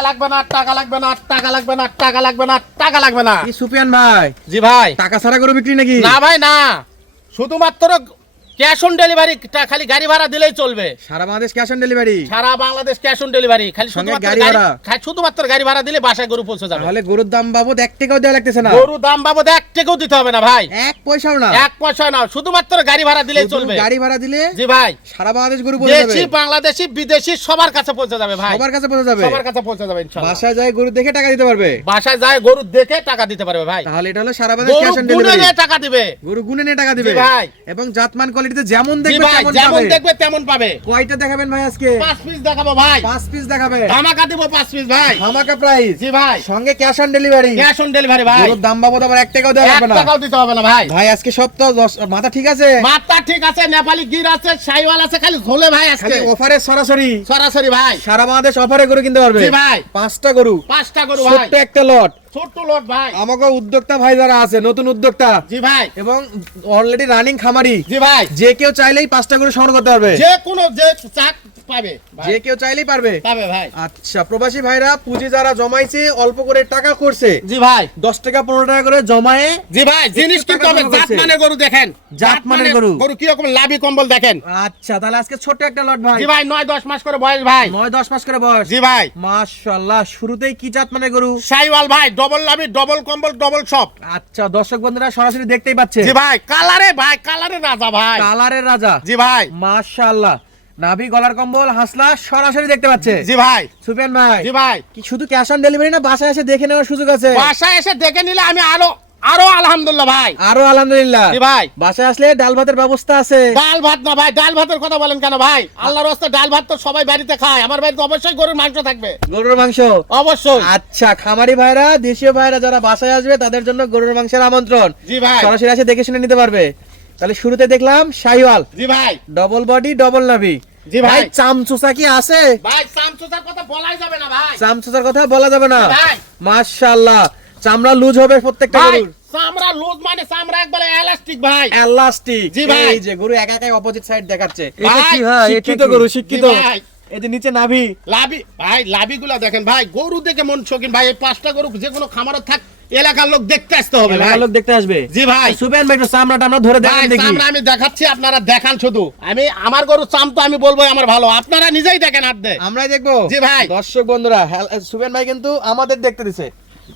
টাকা লাগবে না টাকা লাগবে না টাকা লাগবে না টাকা লাগবে না টাকা লাগবে না। সুপিয়ান ভাই জি ভাই। টাকা ছাড়া করে বিক্রি নাকি? না ভাই না। শুধুমাত্র ক্যাশ অন ডেলিভারি খালি গাড়ি ভাড়া দিলেই চলবে। সারা বাংলাদেশ ক্যাশ অন ডেলিভারি? সারা বাংলাদেশ ক্যাশ অন ডেলিভারি। খালি শুধুমাত্র গাড়ি ভাড়া? শুধুমাত্র গাড়ি ভাড়া দিলে বাসায় গরু পৌঁছে যাবে। তাহলে গরুর দাম বাবদ এক টাকাও দেওয়া লাগতেছে না। গরুর দাম বাবদ এক টাকাও দিতে হবে না ভাই। এক পয়সাও না। এক পয়সা না। শুধুমাত্র গাড়ি ভাড়া দিলেই চলবে। গাড়ি ভাড়া দিলে জি ভাই। সারা বাংলাদেশ গরু পৌঁছে যাবে। দেশি বাংলাদেশি বিদেশি সবার কাছে পৌঁছে যাবে ভাই। সবার কাছে পৌঁছে যাবে। সবার কাছে পৌঁছে যাবে ইনশাআল্লাহ বাসায় যায় গরু দেখে টাকা দিতে পারবে। বাসায় যায় গরু দেখে টাকা দিতে পারবে ভাই। তাহলে এটা হলো সারা বাংলাদেশ ক্যাশ অন গুনে ডেলিভারি। নিয়ে টাকা দিবে। গরু গুনে নিয়ে টাকা দিবে। জি ভাই। এবং জাতমান কোয়ালিটিতে যেমন দেখবে তেমন যেমন দেখবে তেমন পাবে। কয়টা দেখাবেন ভাই আজকে? পাঁচ পিস দেখাবো ভাই। পাঁচ পিস দেখাবে ধামাকা দিব পাঁচ পিস ভাই। ধামাকা প্রাইস জি ভাই। সঙ্গে cash on delivery cash on delivery ভাই। গরুর দাম বাবদ আবার এক টাকাও দেওয়া লাগবে না। টাকাও দিতে হবে না ভাই। ভাই আজকে সব তো মাথা ঠিক আছে? মাত্রা ঠিক আছে নেপালি গির আছে সাইওয়াল আছে খালি ঝোলে ভাই আজকে। অফারে সরাসরি। সরাসরি ভাই। সারা বাংলাদেশ অফারে গরু কিনতে পারবে। জি ভাই। পাঁচটা গরু। পাঁচটা গরু ভাই। ছোট্ট একটা লট ছোট্ট লট ভাই। আমাকে উদ্যোক্তা ভাই যারা আছে নতুন উদ্যোক্তা। জি ভাই। এবং অলরেডি রানিং খামারি। জি ভাই। যে কেউ চাইলেই পাঁচটা করে সংগ্রহ করতে পারবে। যে কোনো যে চাক পাবে যে কেউ চাইলেই পারবে। পাবে ভাই। আচ্ছা প্রবাসী ভাইরা পুঁজি যারা জমাইছে অল্প করে টাকা করছে। জি ভাই। দশ টাকা পনেরো টাকা করে জমায়ে জি ভাই জিনিস কিন্তু হবে জাত মানে গরু দেখেন। জাত মানের গরু। গরু কীরকম লাভি কম্বল দেখেন। আচ্ছা তাহলে আজকে ছোট্ট একটা লট ভাই। জি ভাই নয় দশ মাস করে বয়স ভাই। নয় দশ মাস করে বয়স। জি ভাই। মাশাল্লাহ শুরুতেই কি জাত মানে গরু? সাইওয়াল ভাই ডবল লাভি ডবল কম্বল ডবল সব। আচ্ছা দর্শক বন্ধুরা সরাসরি দেখতেই পাচ্ছে। জি ভাই কালারে ভাই কালারে রাজা ভাই। কালারের রাজা। জি ভাই। মাশাল্লাহ নাভি গলার কম্বল হাসলা সরাসরি দেখতে পাচ্ছে। জি ভাই। সুফিয়ান ভাই জি ভাই। কি শুধু ক্যাশ অন ডেলিভারি না বাসায় এসে দেখে নেওয়ার সুযোগ আছে? বাসায় এসে দেখে নিলে আমি আরও আরও আলহামদুলিল্লাহ ভাই। আরও আলহামদুলিল্লাহ। জি ভাই। বাসায় আসলে ডাল ভাতের ব্যবস্থা আছে। ডাল ভাত না ভাই ডাল ভাতের কথা বলেন কেন ভাই? আল্লাহর রাস্তা ডাল ভাত তো সবাই বাড়িতে খায় আমার বাড়িতে অবশ্যই গরুর মাংস থাকবে। গরুর মাংস? অবশ্যই। আচ্ছা খামারি ভাইরা দেশীয় ভাইরা যারা বাসায় আসবে তাদের জন্য গরুর মাংসের আমন্ত্রণ। জি ভাই। সরাসরি এসে দেখে শুনে নিতে পারবে। তাহলে শুরুতে দেখলাম শাহিওয়াল। জি ভাই। ডবল বডি ডবল নাভি। জি ভাই। চামচুসা কি আছে? ভাই সামসুসার কথা বলাই যাবে না ভাই। চামচুসার কথা বলা যাবে না। ভাই। মাশাআল্লাহ। চামড়া লুজ হবে প্রত্যেকটা গরুর। চামড়া লুজ মানে চামড়া একবারে এলাস্টিক ভাই। এলাস্টিক জি ভাই। এই যে গরু একা একাই অপোজিট সাইড দেখাচ্ছে। এটা কি? ভাই শিক্ষিত গরু শিক্ষিত। এই যে নিচে নাভি। লাভি ভাই লাভিগুলা দেখেন ভাই গরু দেখে মন শৌখিন। ভাই এই পাঁচটা গরু যে কোনো খামারত থাক এলাকার লোক দেখতে আসতে হবে ভাই এলাকার লোক দেখতে আসবে জি ভাই সুবেন ভাই একটু চামড়াটা আমরা ধরে দেখান দেখি চামড়া আমি দেখাচ্ছি আপনারা দেখান শুধু আমি আমার গরু চাম তো আমি বলব আমার ভালো আপনারা নিজেই দেখেন হাত দে আমরাই দেখব জি ভাই। দর্শক বন্ধুরা সুবেন ভাই কিন্তু আমাদের দেখতে দিছে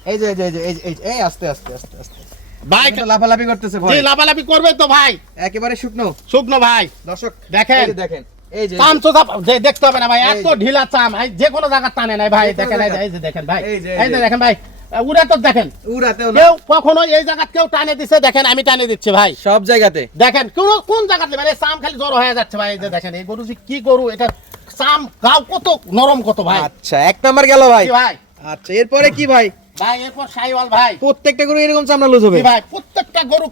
এই যে এই যে এই যে এই এই আস্তে আস্তে আস্তে আস্তে ভাই লাফালাফি করতেছে জি ভাই লাভালাভি করবে তো ভাই একেবারে শুকনো শুকনো ভাই দর্শক দেখেন। এই দেখেন চাম তো দেখতে হবে না ভাই এত ঢিলা চাম ভাই যে কোনো জায়গা টানে নাই ভাই দেখেন এই যে- এই যে দেখেন ভাই এই যে। দেখেন ভাই উড়ে তো দেখেন। উড়াতেও কেউ কখনো এই জায়গা কেউ টানে দিছে দেখেন আমি টানে দিচ্ছি ভাই। সব জায়গাতে? দেখেন কোন কোন জায়গাতে মানে সাম খালি হয়ে যাচ্ছে ভাই এই যে দেখেন এই গরু যে কি গরু এটা সাম গাও কত নরম কত ভাই। আচ্ছা এক নাম্বার গেল ভাই। ভাই? আচ্ছা এরপরে কি ভাই? ভাই এরপর সাইওয়াল ভাই। প্রত্যেকটা গরু এরকম চামড়া লুজ হবে? ভাই? প্রত্যেকটা গরু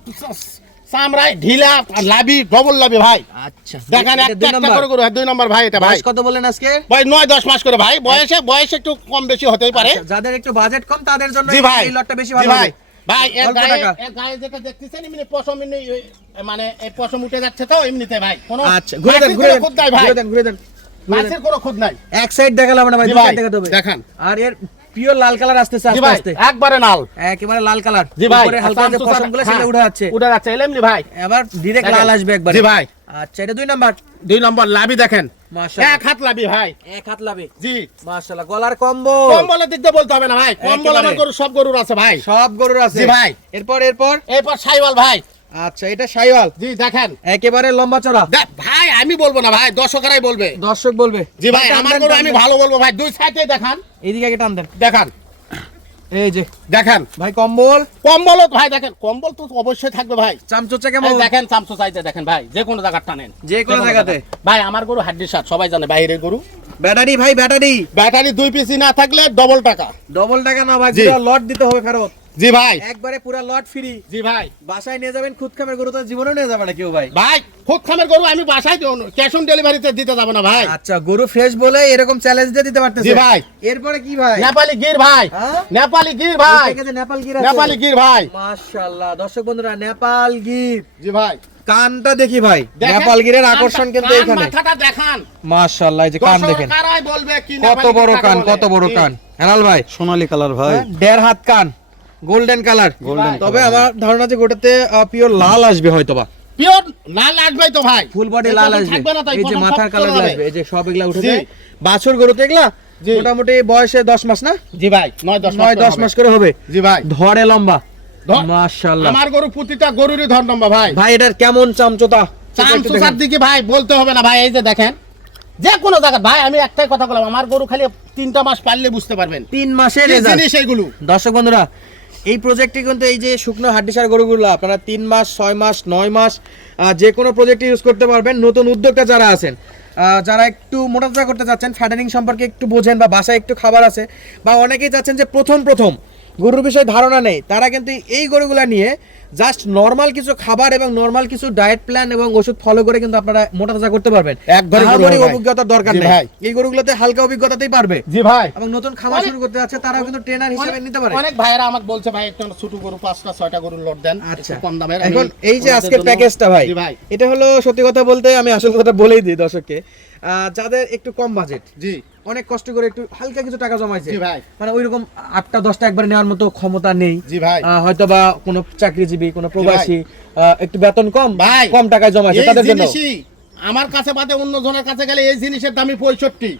চামড়ায় ঢিলা লাভি ডবল লাভি ভাই। আচ্ছা দেখেন একটা একটা নাম্বার। করে দুই নম্বর ভাই এটা ভাই। কত বললেন আজকে? ভাই নয় দশ মাস করে ভাই। বয়সে বয়স একটু কম বেশি হতেই পারে। যাদের একটু বাজেট কম তাদের জন্য এই লটটা বেশি ভালো ভাই। ভাই এর গায়ে এর গায়ে যেটা দেখতেছেন এমনি পশম এমনি মানে এই পশম উঠে যাচ্ছে তো এমনিতে ভাই। কোনো আচ্ছা ঘুরে দেন ঘুরে কোনো দেন নাই ঘুরে দেন ঘুরে দেন মাছের কোনো খুদ নাই। এক সাইড দেখালাম না ভাই দেখাতে হবে। দেখান। আর এর পিওর লাল কালার আসতেছে আস্তে আস্তে। একবারে একেবারে লাল কালার জি ভাই উপরে হালকা যে পশমগুলো সেটা হ্যাঁ, উঠে যাচ্ছে। উঠে যাচ্ছে এমনি ভাই। এবার দেখেন। লাল আসবে একবার। জি ভাই। আচ্ছা এটা দুই নাম্বার। দুই নম্বর লাভি দেখেন। মাশাআল্লাহ। এক হাত লাভি ভাই। এক হাত লাভে জি। মাশাআল্লাহ গলার কম্বল। কম্বলের দিক দিয়ে বলতে হবে না ভাই। কম্বল। আমার গরু সব গরুর আছে ভাই। সব গরুর আছে। জি ভাই। এরপর এরপর? এরপর সাইওয়াল ভাই। আচ্ছা এটা শাইওয়াল জি দেখেন। একেবারে লম্বা চড়া। ভাই আমি বলব না ভাই দর্শকরাই বলবে। দর্শক বলবে। জি ভাই আমার গরু আমি ভালো বলব ভাই দুই সাইডে দেখান। এইদিকে আগে টান দেন। দেখান। এই যে। দেখেন। ভাই কম্বল। কম্বল ভাই দেখেন কম্বল তো অবশ্যই থাকবে ভাই। চামচোচা কেমন? দেখেন চামচো চাইতে দেখেন ভাই যে কোনো জায়গা টানেন। যে কোনো জায়গাতে। ভাই আমার গরু হাড্ডি সাত সবাই জানে বাইরের গরু। ব্যাটারি ভাই ব্যাটারি। ব্যাটারি দুই পিসি না থাকলে ডবল টাকা। ডবল টাকা না ভাই লট দিতে হবে ফেরত। জি ভাই। একবারে পুরো লট ফ্রি জি ভাই। বাসায় নিয়ে যাবেন খুদ খামের গরু তো জীবনেও নিয়ে যাবে না কেউ ভাই। ভাই খুদ খামের গরু আমি বাসায় ক্যাশ অন ডেলিভারিতে দিতে যাব না ভাই। আচ্ছা গরু ফ্রেশ বলে এরকম চ্যালেঞ্জ দিয়ে দিতে পারতেছে। জি ভাই। এরপরে কি ভাই? নেপালি গির ভাই। হ্যাঁ? নেপালি গির ভাই। এই থেকে যে নেপাল গির আছে। নেপালি গির ভাই। মাশাআল্লাহ। দর্শক বন্ধুরা নেপাল গির। জি ভাই। কানটা দেখি ভাই। নেপাল গিরের আকর্ষণ কিন্তু কান এখানে। মাথাটা দেখান। মাশাআল্লাহ এই যে কান দেখেন। কত বড় কান কত বড় কান। হেলাল ভাই। সোনালী কালার ভাই। হ্যাঁ, দেড় হাত কান। গোল্ডেন কালার তবে আমার ধারণা যে গোটাতে পিওর লাল আসবে হয়তোবা। পিওর লাল আসবেই তো ভাই। ফুল বডি লাল আসবে। এই যে মাথার কালার আসবে এই যে সব এগুলা উঠে যায়। বাছুর গরু তো এগুলা মোটামুটি বয়সে দশ মাস না? জি ভাই নয় দশ নয় দশ মাস করে হবে। জি ভাই। ধরে লম্বা। মাশাআল্লাহ। আমার গরু প্রতিটা গরুরই ধর নম্বর ভাই। ভাই এটার কেমন চামচোতা? সেটা চাম একটু চুষার দিকে ভাই বলতে হবে না ভাই এই যে দেখেন। যে কোনো জায়গা ভাই আমি একটাই কথা বললাম আমার গরু খালি তিনটা মাস পারলে বুঝতে পারবেন। তিন মাসের জিনিস এইগুলো দর্শক বন্ধুরা এই প্রজেক্টটি কিন্তু এই যে শুকনো হাড্ডিসার গরুগুলো, আপনারা তিন মাস, ছয় মাস, নয় মাস যে কোনো প্রজেক্টে ইউজ করতে পারবেন। নতুন উদ্যোক্তা যারা আছেন যারা একটু মোটাতাজা করতে চাচ্ছেন ফ্যাটারিং সম্পর্কে একটু বোঝেন বা বাসায় একটু খাবার আছে, বা অনেকেই চাচ্ছেন যে প্রথম প্রথম গরুর বিষয়ে ধারণা নেই। তারা কিন্তু এই গরুগুলা নিয়ে জাস্ট নর্মাল কিছু খাবার এবং নর্মাল কিছু ডায়েট প্ল্যান এবং ওষুধ ফলো করে কিন্তু আপনারা মোটাতাজা করতে পারবেন। এক আহামরি অভিজ্ঞতার দরকার নেই। ভাই। এই গরুগুলোতে হালকা অভিজ্ঞতাতেই পারবে। জি ভাই। এবং নতুন খামার শুরু করতে যাচ্ছে তারাও কিন্তু ট্রেনার হিসেবে নিতে পারে। অনেক ভাইয়েরা আমাকে বলছে ভাই একটা ছোট গরু পাঁচটা ছয়টা গরু লোড দেন। আচ্ছা। কম দামের। এখন এই যে আজকে প্যাকেজটা ভাই জি ভাই। এটা হলো সত্যি কথা বলতে আমি আসল কথা বলেই দিই দর্শককে। আহ, যাদের একটু কম বাজেট জি। অনেক কষ্ট করে একটু হালকা কিছু টাকা জমাইছে। মানে ওই ওইরকম আটটা দশটা একবার নেওয়ার মতো ক্ষমতা নেই। হয়তো বা কোনো চাকরিজীবী কোনো প্রবাসী একটু বেতন কম কম টাকায় জমাইছে। তাদের জন্য। আমার কাছে বাদে অন্য জনের কাছে গেলে এই জিনিসের দামই পঁয়ষট্টি।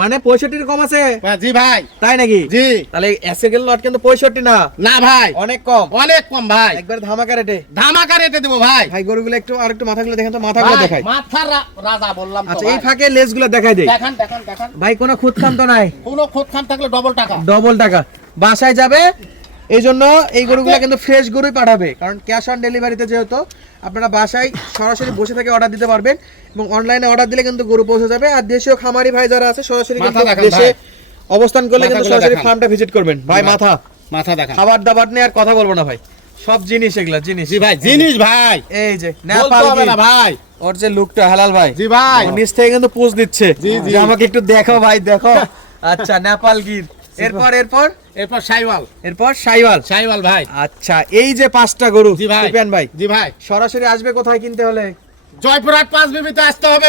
মানে পঁয়ষট্টির কম আছে? জি ভাই। তাই নাকি? জি। তাহলে এসেগেল লট কিন্তু পঁয়ষট্টি না? না ভাই। অনেক কম। অনেক কম ভাই। একবার ধামাকা রেটে। ধামাকা রেটে দেবো ভাই। ভাই গরুগুলো একটু আর একটু মাথাগুলো দেখেন তো মাথাগুলো দেখাই। মাথার রাজা বললাম আচ্ছা এই। ফাঁকে লেজগুলো দেখাই দেই। দেখান দেখান দেখান। ভাই কোনো খুঁতখাম তো নাই? কোনো খোঁজ খান থাকলে ডবল টাকা। ডবল টাকা। বাসায় যাবে এই জন্য এই গরুগুলো কিন্তু ফ্রেশ গরুই পাঠাবে। কারণ ক্যাশ অন ডেলিভারিতে যেহেতু আপনারা বাসায় সরাসরি বসে থেকে অর্ডার দিতে পারবেন এবং অনলাইনে অর্ডার দিলে কিন্তু গরু পৌঁছে যাবে। আর দেশীয় খামারি ভাই যারা আছে সরাসরি কিন্তু দেশে অবস্থান করলে কিন্তু সরাসরি ফার্মটা ভিজিট করবেন। ভাই। মাথা। মাথা দেখান। খাবার দাবার নিয়ে আর কথা বলব না ভাই। সব জিনিস এগুলা জিনিস। জি ভাই জিনিস ভাই। এই যে না ভাই। ওর যে লুকটা হালাল ভাই। জি ভাই। নিচ থেকে কিন্তু পোজ দিচ্ছে। জি, জি। আমাকে একটু দেখো ভাই দেখো। আচ্ছা নেপাল গির। এরপর এরপর? এরপর? সাইওয়াল। এরপর সাইওয়াল? সাইওয়াল ভাই। আচ্ছা এই যে পাঁচটা গরু জি ভাই। ভাই জি ভাই। সরাসরি আসবে কোথায় কিনতে হলে? জয়পুরহাট পাঁচ বিবিতে আসতে হবে।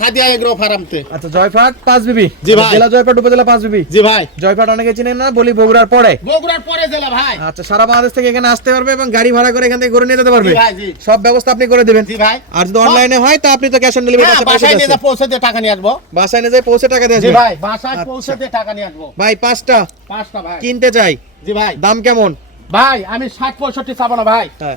সাদিয়া এগ্রো ফার্মতে আচ্ছা জয়ফাট পাঁচ বিবি? জি ভাই। জেলা জয়ফাট উপজেলা পাঁচ বিবি? জি ভাই। জয়ফাট অনেকে চিনেন না? বলি বগুড়ার পরে। বগুড়ার পরে জেলা ভাই। আচ্ছা সারা বাংলাদেশ থেকে এখানে আসতে পারবে এবং গাড়ি ভাড়া করে এখান থেকে নিয়ে যেতে পারবে? সব ব্যবস্থা আপনি করে দিবেন। জি ভাই। আর যদি অনলাইনে হয় তা আপনি তো ক্যাশ অন ডেলিভারি বাসায় নিয়ে যা পৌঁছে দিয়ে টাকা নিয়ে আসব। বাসায় নিয়ে যাই পৌঁছে টাকা দিয়ে জি ভাই বাসায় আচ্ছা। পৌঁছে দিয়ে টাকা নিয়ে আসব। ভাই পাঁচটা। পাঁচটা ভাই। কিনতে চাই। জি ভাই। দাম কেমন? ভাই আমি ষাট পঁয়ষট্টি চাবো না ভাই। হ্যাঁ।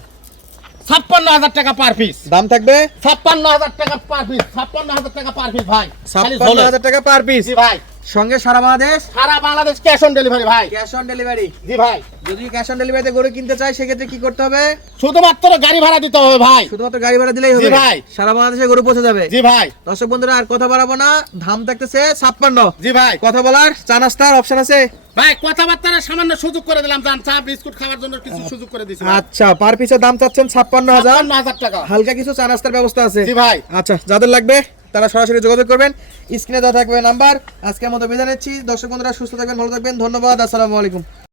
ছাপ্পান্ন হাজার টাকা পার পিস দাম থাকবে? ছাপ্পান্ন হাজার টাকা পার পিস ছাপ্পান্ন হাজার টাকা পার পিস ভাই। ছাপ্পান্ন। হাজার টাকা পার পিস ভাই। সঙ্গে সারা বাংলাদেশ? সারা বাংলাদেশ ক্যাশ অন ডেলিভারি ভাই। ক্যাশ অন ডেলিভারি জি ভাই। যদি ক্যাশ অন ডেলিভারিতে গরু কিনতে চাই সেক্ষেত্রে কি করতে হবে? শুধুমাত্র গাড়ি ভাড়া দিতে হবে ভাই। শুধুমাত্র গাড়ি ভাড়া দিলেই হবে। জি ভাই। সারা বাংলাদেশে গরু পৌঁছে যাবে। জি ভাই। দর্শক বন্ধুরা আর কথা বাড়াবো না। ধাম থাকতেছে ছাপ্পান্ন। জি ভাই। কথা বলার চা নাস্তার অপশন আছে। ভাই কথাবার্তা সামান্য সুযোগ করে দিলাম জান চা বিস্কুট খাওয়ার জন্য কিছু সুযোগ করে দিছি আচ্ছা পার পিসের দাম চাচ্ছেন ছাপ্পান্ন হাজার। ছাপ্পান্ন হাজার টাকা। হালকা কিছু চা নাস্তার ব্যবস্থা আছে। জি ভাই। আচ্ছা যাদের লাগবে তারা সরাসরি যোগাযোগ করবেন। স্ক্রিনে দেওয়া থাকবে নাম্বার। আজকের মতো বিদায় নিচ্ছি। দর্শক বন্ধুরা, সুস্থ থাকবেন, ভালো থাকবেন। ধন্যবাদ। আসসালামু আলাইকুম।